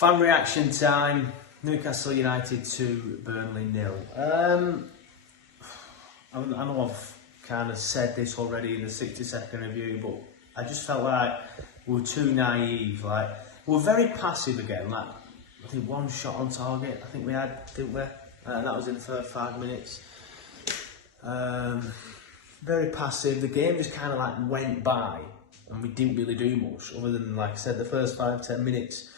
Fan reaction time. Newcastle United 2, Burnley 0. I know I've kind of said this already in the 60-second review, but I just felt like we were too naive. Like, we were very passive again. Like, I think one shot on target, I think we had, didn't we? And that was in the first 5 minutes. Very passive. The game just kind of like went by and we didn't really do much other than, like I said, the first 5-10 minutes.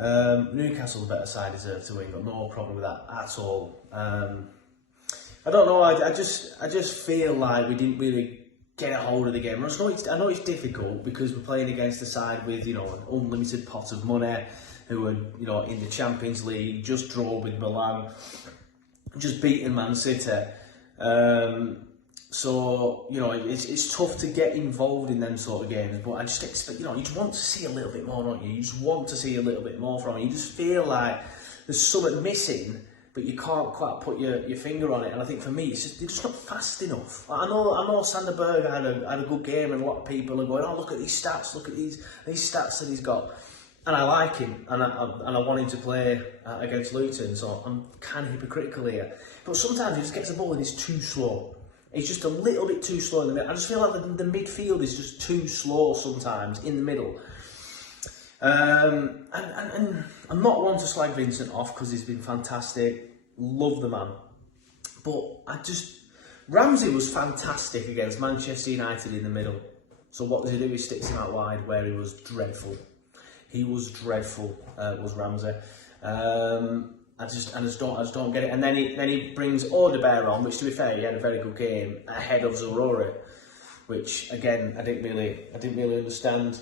Newcastle's better side deserved to win, got no problem with that at all. I don't know, I just feel like we didn't really get a hold of the game. I know it's difficult because we're playing against a side with, you know, an unlimited pot of money, who are, you know, in the Champions League, just draw with Milan, just beating Man City. So, you know, it's tough to get involved in them sort of games, but I just expect, you know, you just want to see a little bit more, don't you? You just want to see a little bit more from it. You just feel like there's something missing, but you can't quite put your finger on it. And I think for me, they're just not fast enough. I know Sander Berge had a good game, and a lot of people are going, oh, look at these stats, look at these stats that he's got. And I like him, and I want him to play against Luton, so I'm kind of hypocritical here. But sometimes he just gets the ball and he's too slow. It's just a little bit too slow in the middle. I just feel like the midfield is just too slow sometimes in the middle. And I'm not one to slag Vincent off because he's been fantastic. Love the man. But Ramsey was fantastic against Manchester United in the middle. So what does he do? He sticks him out wide where he was dreadful. He was dreadful, was Ramsey. I just don't get it. And then he brings Odebear on, which, to be fair, he had a very good game ahead of Zorori, which again I didn't really understand.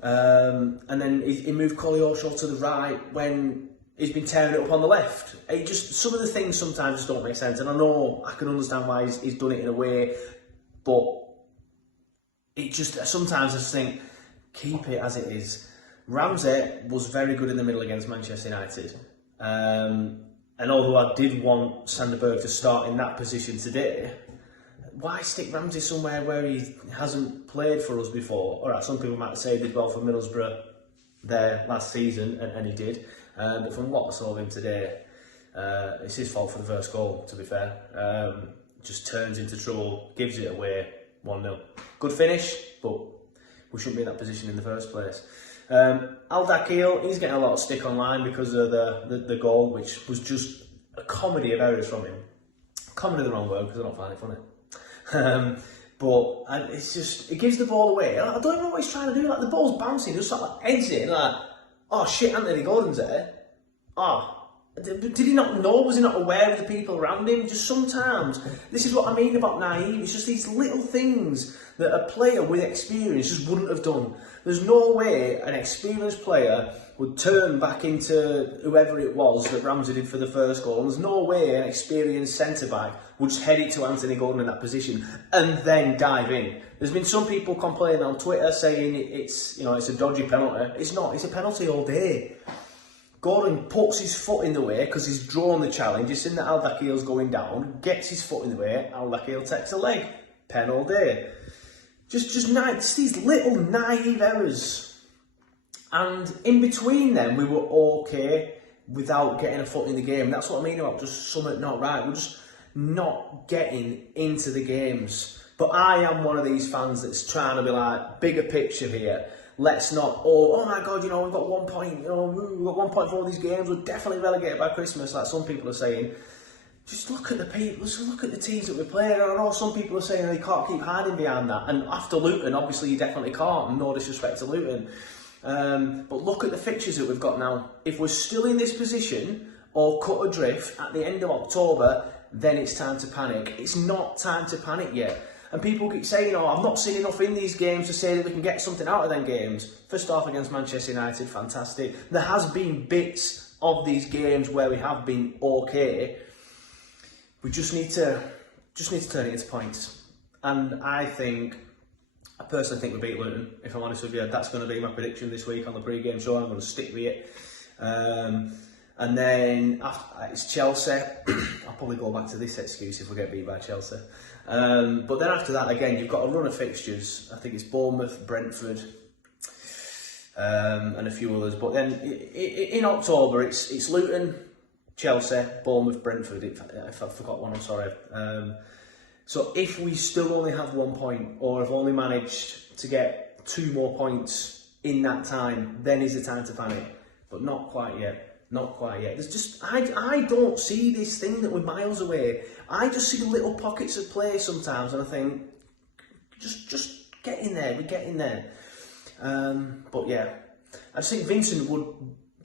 And then he moved Koleosho to the right when he's been tearing it up on the left. Some of the things sometimes just don't make sense. And I know I can understand why he's done it in a way, but sometimes I just think keep it as it is. Ramsey was very good in the middle against Manchester United. And although I did want Sander Berge to start in that position today, why stick Ramsey somewhere where he hasn't played for us before? Alright, some people might say he did well for Middlesbrough there last season, and he did. But from what I saw of him today, it's his fault for the first goal, to be fair. Just turns into trouble, gives it away, 1-0. Good finish, but we shouldn't be in that position in the first place. Al-Dakhil, he's getting a lot of stick online because of the goal, which was just a comedy of errors from him. Comedy the wrong word because I don't find it funny. But it gives the ball away. I don't even know what he's trying to do. Like, the ball's bouncing, just sort of like heads it, like, oh shit, Anthony Gordon's there. Did he not know? Was he not aware of the people around him? Just sometimes, this is what I mean about naive. It's just these little things that a player with experience just wouldn't have done. There's no way an experienced player would turn back into whoever it was that Ramsey did for the first goal. And there's no way an experienced centre-back would just head it to Anthony Gordon in that position and then dive in. There's been some people complaining on Twitter saying it's a dodgy penalty. It's not. It's a penalty all day. Gordon puts his foot in the way because he's drawn the challenge. He's seen that Al-Dakhil's going down, gets his foot in the way, Al-Dakhil takes a leg. Pen all day. Just these little naive errors. And in between them, we were okay without getting a foot in the game. That's what I mean about just something not right. We're just not getting into the games. But I am one of these fans that's trying to be like, bigger picture here. Let's not, oh my God, you know, we've got 1 point, we've got 1 point for all these games, we're definitely relegated by Christmas, like some people are saying. Just look at the people, just look at the teams that we're playing. I know some people are saying they can't keep hiding behind that, and after Luton, obviously you definitely can't, and no disrespect to Luton. But look at the fixtures that we've got now. If we're still in this position, or cut adrift at the end of October, then it's time to panic. It's not time to panic yet. And people keep saying, oh, I've not seen enough in these games to say that we can get something out of them games. First off, against Manchester United, fantastic. There has been bits of these games where we have been okay. We just need to turn it into points. And I personally think we beat Luton, if I'm honest with you. That's going to be my prediction this week on the pre-game show. I'm going to stick with it. And then after it's Chelsea. I'll probably go back to this excuse if we get beat by Chelsea. But then after that, again, you've got a run of fixtures. I think it's Bournemouth, Brentford, and a few others. But then in October, it's Luton, Chelsea, Bournemouth, Brentford. If I forgot one, I'm sorry. So if we still only have 1 point, or have only managed to get 2 more points in that time, then is the time to panic. But not quite yet. Not quite yet. There's just I don't see this thing that we're miles away. I just see little pockets of play sometimes, and I think just get in there. We're getting there. But yeah, I just think Vincent would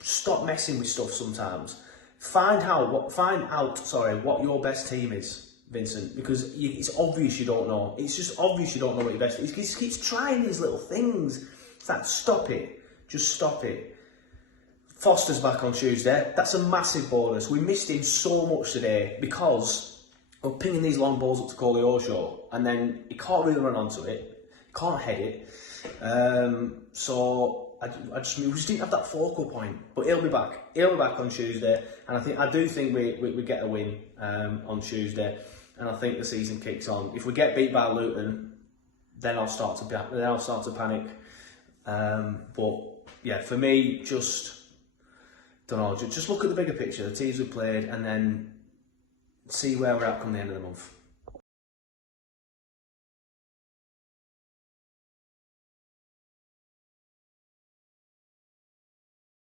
stop messing with stuff sometimes. Find out what your best team is, Vincent, because it's obvious you don't know. It's just obvious you don't know what your best is. He keeps trying these little things. It's like, stop it. Just stop it. Foster's back on Tuesday. That's a massive bonus. We missed him so much today because of pinging these long balls up to Koleosho, and then he can't really run onto it. He can't head it. So we just didn't have that focal point. But he'll be back. He'll be back on Tuesday, and I do think we get a win on Tuesday, and I think the season kicks on. If we get beat by Luton, then I'll start to panic. But yeah, for me, don't know, just look at the bigger picture, the teams we've played, and then see where we're at come the end of the month.